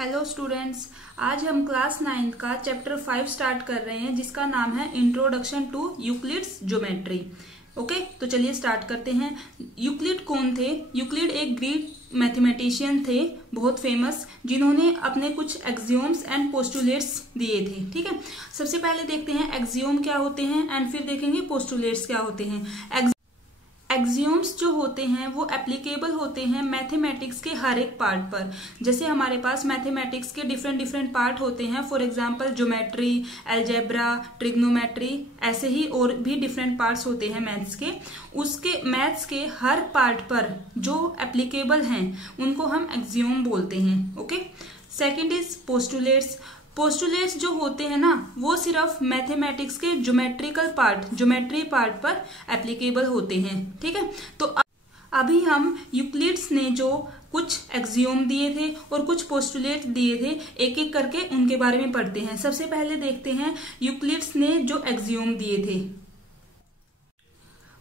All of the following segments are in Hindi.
हेलो स्टूडेंट्स, आज हम क्लास 9 का चैप्टर 5 स्टार्ट कर रहे हैं जिसका नाम है introduction to Euclid's geometry. Okay, तो चलिए स्टार्ट करते हैं। यूक्लिड कौन थे? यूक्लिड एक ग्रीक मैथमेटिशियन थे, बहुत फेमस, जिन्होंने अपने कुछ एक्सियोम्स एंड पोस्टुलेट्स दिए थे। ठीक है, सबसे पहले देखते हैं एक्सियोम क्या होते हैं एंड फिर देखेंगे पोस्टुलेट्स क्या होते हैं। एक्सियोम्स जो होते हैं वो एप्लीकेबल होते हैं मैथमेटिक्स के हर एक पार्ट पर। जैसे हमारे पास मैथमेटिक्स के डिफरेंट पार्ट होते हैं, for example geometry, algebra, trigonometry, ऐसे ही और भी डिफरेंट पार्ट्स होते हैं मैथ्स के। उसके मैथ्स के हर पार्ट पर जो एप्लीकेबल हैं उनको हम एक्सियोम बोलते हैं। Okay, second is postulates. Postulates जो होते हैं ना वो सिर्फ मैथमेटिक्स के ज्योमेट्री पार्ट पर एप्लीकेबल होते हैं। ठीक है, तो अभी हम यूक्लिड्स ने जो कुछ एक्सियोम दिए थे और कुछ पोस्टुलेट दिए थे, एक एक करके उनके बारे में पढ़ते हैं। सबसे पहले देखते हैं यूक्लिड्स ने जो एक्सियोम दिए थे।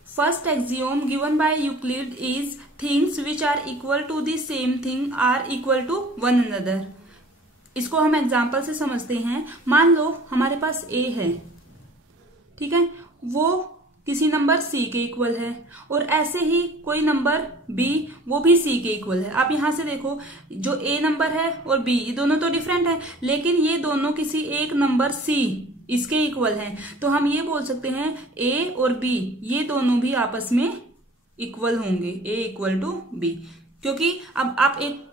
First axiom given by Euclid is things which are equal to the same thing are equal to one another. इसको हम एग्जाम्पल से समझते हैं। मान लो हमारे पास ए है, ठीक है, वो किसी नंबर सी के इक्वल है, और ऐसे ही कोई नंबर बी वो भी सी के इक्वल है। आप यहां से देखो, जो ए नंबर है और बी, ये दोनों तो डिफरेंट है, लेकिन ये दोनों किसी एक नंबर सी इसके इक्वल हैं। तो हम ये बोल सकते हैं ए और बी ये दोनों भी आपस में इक्वल होंगे, ए इक्वल टू बी। क्योंकि अब आप एक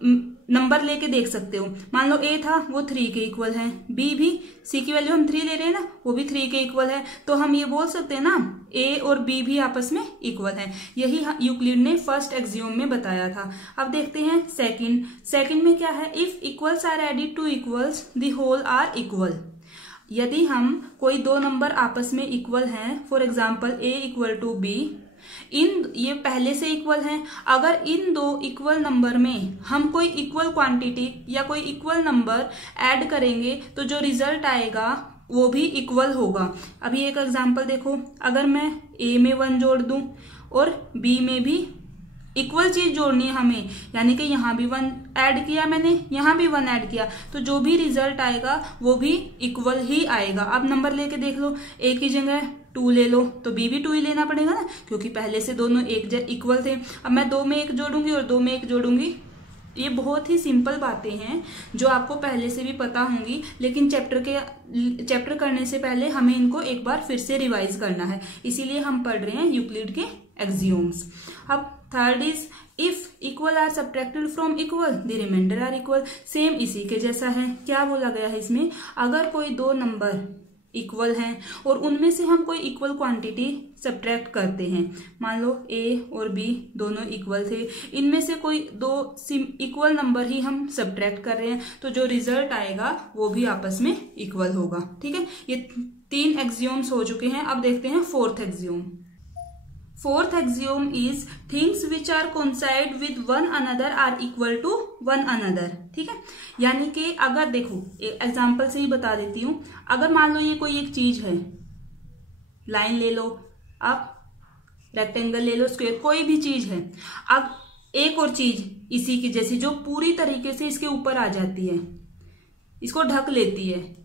नंबर लेके देख सकते हो, मान लो ए था वो 3 के इक्वल है, बी भी, सी की वैल्यू हम 3 ले रहे हैं ना, वो भी 3 के इक्वल है। तो हम ये बोल सकते हैं ना ए और बी भी आपस में इक्वल है। यही यूक्लिड ने फर्स्ट एक्सियोम में बताया था। अब देखते हैं सेकंड में क्या है। If equals are added to equals the whole are equal. यदि हम कोई दो नंबर आपस में इक्वल हैं, for example A equal to B, ये पहले से इक्वल हैं, अगर इन दो इक्वल नंबर में हम कोई इक्वल क्वांटिटी या कोई इक्वल नंबर ऐड करेंगे तो जो रिजल्ट आएगा वो भी इक्वल होगा। अभी एक एग्जांपल देखो, अगर मैं ए में 1 जोड़ दूं और बी में भी इक्वल चीज जोड़नी है हमें, यानी कि यहाँ भी 1 ऐड किया मैंने, यहाँ भी 1 ऐड किया, तो जो भी रिजल्ट आएगा वो भी इक्वल ही आएगा। अब नंबर लेके देख लो, ए की जगह 2 ले लो तो बी भी 2 ही लेना पड़ेगा ना, क्योंकि पहले से दोनों एक इक्वल थे। अब मैं 2 में 1 जोड़ूंगी और 2 में 1 जोड़ूंगी। ये बहुत ही सिंपल बातें हैं जो आपको पहले से भी पता होंगी, लेकिन चैप्टर करने से पहले हमें इनको एक बार फिर से रिवाइज करना है, इसीलिए हम पढ़ रहे हैं यूक्लिड के एक्सियोम्स। अब third is if equal are subtracted from equal the remainder are equal. Same इसी के जैसा है। क्या बोला गया है इसमें, अगर कोई दो नंबर इक्वल हैं और उनमें से हम कोई इक्वल क्वांटिटी सब्ट्रैक्ट करते हैं, मान लो ए और बी दोनों इक्वल थे, इनमें से कोई दो इक्वल नंबर ही हम सब्ट्रैक्ट कर रहे हैं, तो जो रिजल्ट आएगा वो भी आपस में इक्वल होगा। ठीक है, ये 3 एक्सियोम्स हो चुके हैं। अब देखते हैं fourth axiom. Fourth axiom is things which are coincide with one another are equal to one another. ठीक है, यानी कि अगर देखो एग्जांपल से ही बता देती हूं, अगर मान लो ये कोई एक चीज है, लाइन ले लो आप, रेक्टेंगल ले लो, स्क्वायर, कोई भी चीज है। अब एक और चीज इसी की जैसी जो पूरी तरीके से इसके ऊपर आ जाती है, इसको ढक लेती है,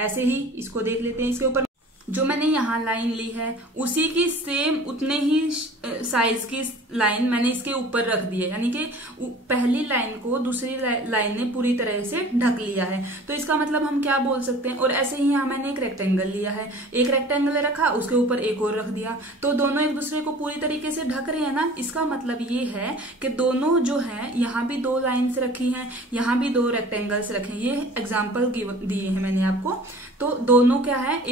ऐसे ही इसको देख लेते हैं। इसके ऊपर जो मैंने यहाँ लाइन ली है उसी की सेम उतने ही साइज की लाइन मैंने इसके ऊपर रख दी है, यानी कि पहली लाइन को दूसरी लाइन ने पूरी तरह से ढक लिया है। तो इसका मतलब हम क्या बोल सकते हैं, और ऐसे ही यहाँ मैंने एक रेक्टेंगल लिया है, एक रेक्टेंगल रखा, उसके ऊपर एक और रख दिया, तो दोनों एक दूसरे को पूरी तरीके से ढक रहे हैं ना। इसका मतलब ये है कि दोनों जो है, यहाँ भी 2 लाइन्स रखी हैं, यहाँ भी 2 रेक्टेंगल्स रखे हैं। ये एग्जाम्पल दिए हैं मैंने आपको। तो दोनों क्या है,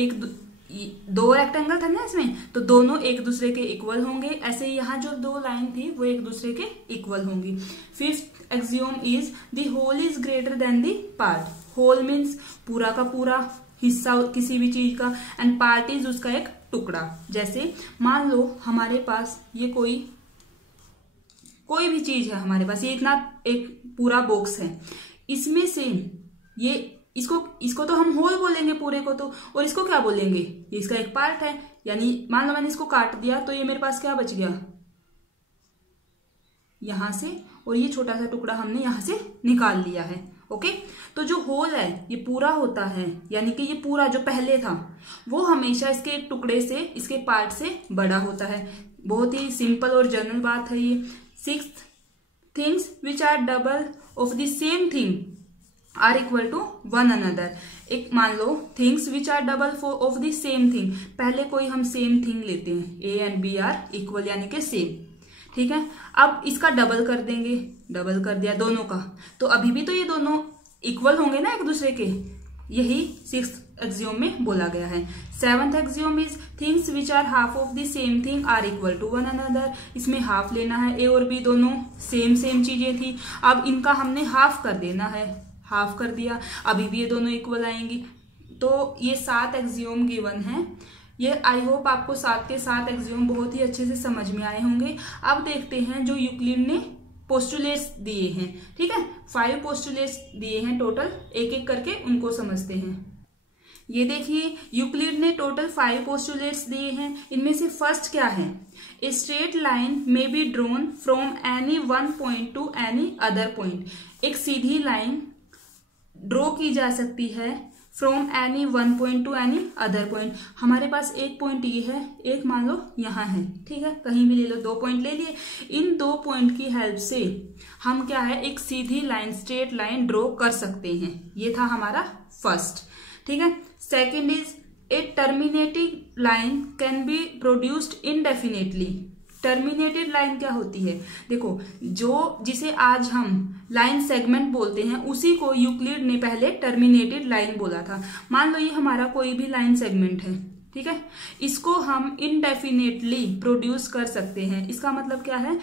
2 रेक्टेंगल था ना इसमें, तो दोनों एक दूसरे के इक्वल होंगे। ऐसे ही यहाँ जो 2 लाइन थी वो एक दूसरे के इक्वल होंगी। Fifth axiom is the whole is greater than the part. Whole means पूरा का पूरा हिस्सा किसी भी चीज का, एंड पार्ट इज उसका एक टुकड़ा। जैसे मान लो हमारे पास ये कोई भी चीज है, हमारे पास ये इतना एक पूरा बॉक्स है, इसमें से ये इसको तो हम होल बोलेंगे पूरे को, तो और इसको क्या बोलेंगे, ये इसका एक पार्ट है। यानी मान लो मैंने इसको काट दिया तो ये मेरे पास क्या बच गया, यहां से, और ये छोटा सा टुकड़ा हमने यहां से निकाल लिया है। ओके, तो जो होल है ये पूरा होता है, यानी कि ये पूरा जो पहले था वो हमेशा इसके एक टुकड़े से, इसके पार्ट से बड़ा होता है। बहुत ही सिंपल और जनरल बात है ये। Sixth, things which are double of the same thing are equal to one another. एक मान लो things which are double of the same thing, पहले कोई हम सेम थिंग लेते हैं, A and B are equal यानी कि सेम, ठीक है। अब इसका डबल कर देंगे, डबल कर दिया दोनों का, तो अभी भी तो ये दोनों इक्वल होंगे ना एक दूसरे के, यही सिक्स्थ एक्सियोम में बोला गया है। Seventh axiom is things which are half of the same thing are equal to one another. इसमें हाफ लेना है, ए और बी दोनों सेम चीजें थी, अब इनका हमने हाफ कर देना है, हाफ कर दिया, अभी भी ये दोनों इक्वल आएंगी। तो ये 7 एक्सियोम गिवन है। ये आई होप आपको 7 के 7 एक्सियोम बहुत ही अच्छे से समझ में आए होंगे। अब देखते हैं जो यूक्लिड ने पोस्टुलेट्स दिए हैं, ठीक है, 5 पोस्टुलेट्स दिए हैं टोटल, एक एक करके उनको समझते हैं। ये देखिए यूक्लिड ने टोटल 5 पोस्टुलेट्स दिए हैं। इनमें से फर्स्ट क्या है, a straight line may be drawn from any one point two any other point. एक सीधी लाइन ड्रॉ की जा सकती है from any one point two any other point. हमारे पास एक पॉइंट ये है, एक मान लो यहाँ है, ठीक है, कहीं भी ले लो, 2 पॉइंट ले लिए। इन 2 पॉइंट की हेल्प से हम क्या है, एक सीधी लाइन, स्ट्रेट लाइन ड्रॉ कर सकते हैं। ये था हमारा फर्स्ट, ठीक है। Second is a terminating line can be produced indefinitely. Terminated line क्या होती है, देखो जो जिसे आज हम लाइन सेगमेंट बोलते हैं उसी को यूक्लिड ने पहले टर्मिनेटेड लाइन बोला था। मान लो ये हमारा कोई भी लाइन सेगमेंट है, ठीक है, इसको हम इनडेफिनेटली प्रोड्यूस कर सकते हैं। इसका मतलब क्या है,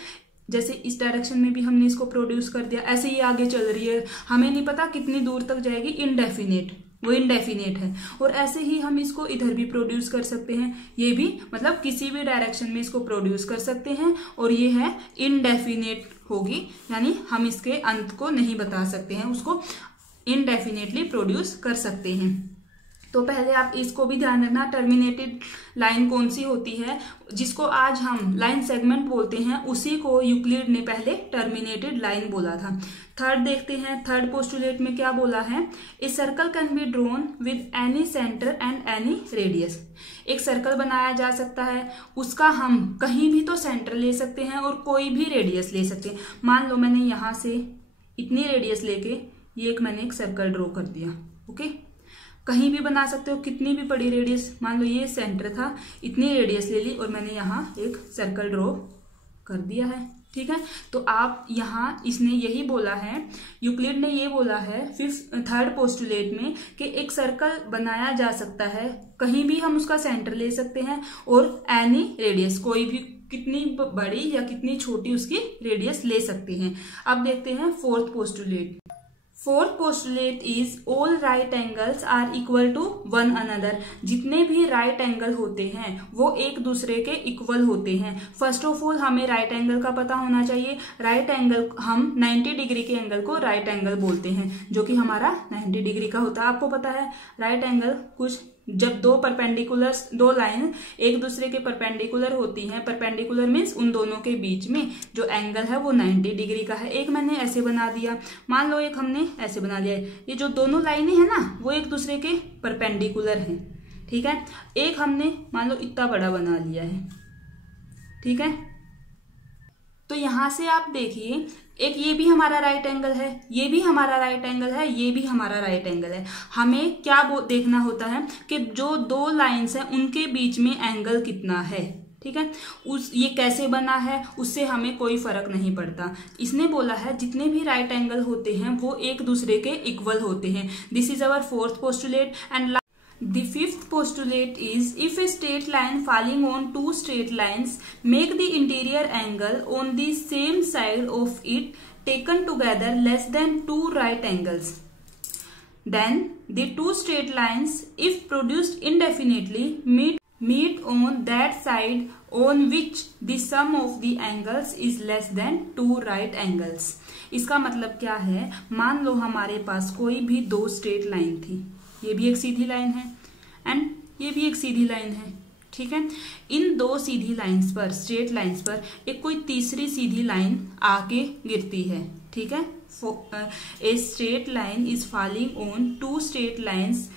जैसे इस डायरेक्शन में भी हमने इसको प्रोड्यूस कर दिया, ऐसे ही आगे चल रही है, हमें नहीं पता कितनी दूर तक जाएगी, इनडेफिनेट, वो इनडेफिनेट है। और ऐसे ही हम इसको इधर भी प्रोड्यूस कर सकते हैं, ये भी मतलब किसी भी डायरेक्शन में इसको प्रोड्यूस कर सकते हैं, और ये है इनडेफिनेट होगी, यानी हम इसके अंत को नहीं बता सकते हैं, उसको इनडेफिनेटली प्रोड्यूस कर सकते हैं। तो पहले आप इसको भी ध्यान रखना, टर्मिनेटेड लाइन कौन सी होती है, जिसको आज हम लाइन सेगमेंट बोलते हैं उसी को यूक्लिड ने पहले टर्मिनेटेड लाइन बोला था। थर्ड देखते हैं, थर्ड पोस्टुलेट में क्या बोला है, a circle can be drawn with any centre and any radius. एक सर्कल बनाया जा सकता है, उसका हम कहीं भी तो सेंटर ले सकते हैं और कोई भी रेडियस ले सकते हैं। मान लो मैंने यहाँ से इतनी रेडियस लेके ये मैंने एक सर्कल ड्रॉ कर दिया, ओके, कहीं भी बना सकते हो, कितनी भी बड़ी रेडियस, मान लो ये सेंटर था, इतनी रेडियस ले ली और मैंने यहाँ एक सर्कल ड्रॉ कर दिया है, ठीक है। तो आप यहाँ, इसने यही बोला है, यूक्लिड ने ये बोला है थर्ड पोस्टुलेट में कि एक सर्कल बनाया जा सकता है, कहीं भी हम उसका सेंटर ले सकते हैं और एनी रेडियस, कोई भी कितनी बड़ी या कितनी छोटी उसकी रेडियस ले सकते हैं। अब देखते हैं fourth postulate. Fourth postulate is all right angles are equal to one another. जितने भी राइट एंगल होते हैं वो एक दूसरे के इक्वल होते हैं। फर्स्ट ऑफ ऑल हमें राइट एंगल का पता होना चाहिए। राइट एंगल, हम 90 डिग्री के एंगल को राइट एंगल बोलते हैं, जो कि हमारा 90 डिग्री का होता है। आपको पता है राइट एंगल कुछ, जब दो लाइन एक दूसरे के परपेंडिकुलर होती हैं, परपेंडिकुलर मीन्स उन दोनों के बीच में जो एंगल है वो 90 डिग्री का है। एक मैंने ऐसे बना दिया, मान लो एक हमने ऐसे बना लिया, ये जो दोनों लाइनें हैं ना वो एक दूसरे के परपेंडिकुलर हैं, ठीक है। एक हमने मान लो इतना बड़ा बना लिया है, ठीक है। तो यहां से आप देखिए, एक ये भी हमारा राइट एंगल है, ये भी हमारा राइट एंगल है, ये भी हमारा राइट एंगल है। हमें क्या देखना होता है कि जो दो लाइंस हैं उनके बीच में एंगल कितना है, ठीक है। ये कैसे बना है उससे हमें कोई फर्क नहीं पड़ता। इसने बोला है जितने भी राइट एंगल होते हैं वो एक दूसरे के इक्वल होते हैं। This is our fourth postulate. And the fifth postulate is if a straight line falling on two straight lines make the interior angle on the same side of it taken together less than two right angles, then the two straight lines if produced indefinitely meet on that side on which the sum of the angles is less than two right angles। इसका मतलब क्या है, मान लो हमारे पास कोई भी दो स्ट्रेट लाइन थी, ये भी एक सीधी लाइन है एंड ये भी एक सीधी लाइन है, ठीक है। इन दो सीधी लाइंस पर, स्ट्रेट लाइंस पर एक कोई तीसरी सीधी लाइन आके गिरती है, ठीक है, a straight line is falling on two straight lines,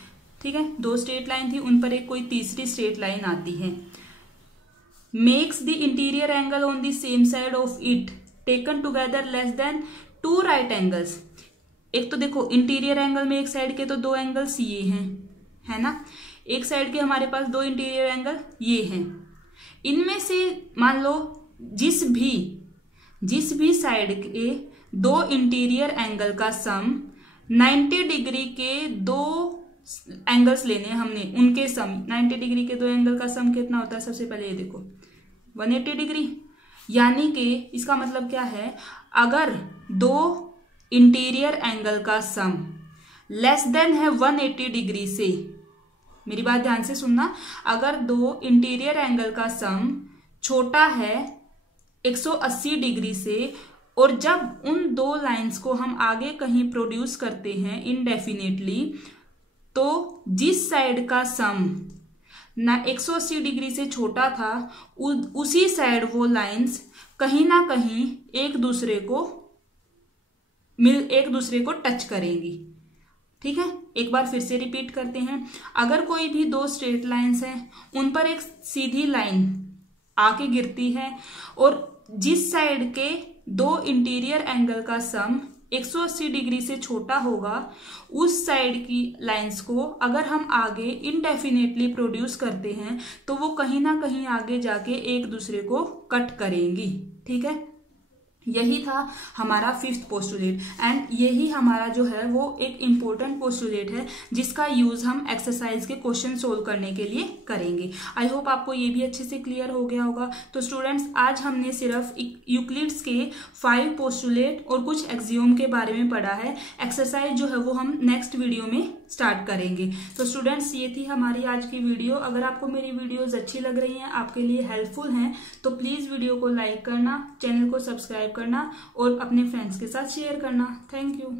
ठीक है, दो स्ट्रेट लाइन थी, उन पर एक कोई तीसरी स्ट्रेट लाइन आती है। Makes the interior angle on the same side of it taken together less than two right angles. एक तो देखो इंटीरियर एंगल में एक साइड के तो दो एंगल्स ये हैं, है ना, एक साइड के हमारे पास दो इंटीरियर एंगल ये हैं। इनमें से मान लो जिस भी साइड के दो इंटीरियर एंगल का सम 90 डिग्री के दो एंगल्स लेने हैं हमने, उनके सम 90 डिग्री के दो एंगल का सम कितना होता है, सबसे पहले ये देखो 180 डिग्री। यानी कि इसका मतलब क्या है, अगर दो इंटीरियर एंगल का सम लेस देन है 180 डिग्री से, मेरी बात ध्यान से सुनना, अगर दो इंटीरियर एंगल का सम छोटा है 180 डिग्री से, और जब उन दो लाइंस को हम आगे कहीं प्रोड्यूस करते हैं इनडेफिनेटली, तो जिस साइड का सम ना 180 डिग्री से छोटा था उसी साइड वो लाइंस कहीं ना कहीं एक दूसरे को टच करेंगी। ठीक है, एक बार फिर से रिपीट करते हैं। अगर कोई भी दो स्ट्रेट लाइंस हैं, उन पर एक सीधी लाइन आके गिरती है, और जिस साइड के दो इंटीरियर एंगल का सम 180 डिग्री से छोटा होगा, उस साइड की लाइंस को अगर हम आगे इनडेफिनेटली प्रोड्यूस करते हैं तो वो कहीं ना कहीं आगे जाके एक दूसरे को कट करेंगी। ठीक है, यही था हमारा फिफ्थ पोस्टुलेट, एंड यही हमारा जो है वो एक इम्पोर्टेंट पोस्टुलेट है जिसका यूज हम एक्सरसाइज के क्वेश्चन सोल्व करने के लिए करेंगे। आई होप आपको ये भी अच्छे से क्लियर हो गया होगा। तो स्टूडेंट्स, आज हमने सिर्फ यूक्लिड्स के 5 पोस्टुलेट और कुछ एक्सियोम के बारे में पढ़ा है। एक्सरसाइज जो है वो हम नेक्स्ट वीडियो में स्टार्ट करेंगे। तो स्टूडेंट्स, ये थी हमारी आज की वीडियो। अगर आपको मेरी वीडियोज अच्छी लग रही हैं, आपके लिए हेल्पफुल हैं, तो प्लीज वीडियो को लाइक करना, चैनल को सब्सक्राइब करना और अपने फ्रेंड्स के साथ शेयर करना। Thank you.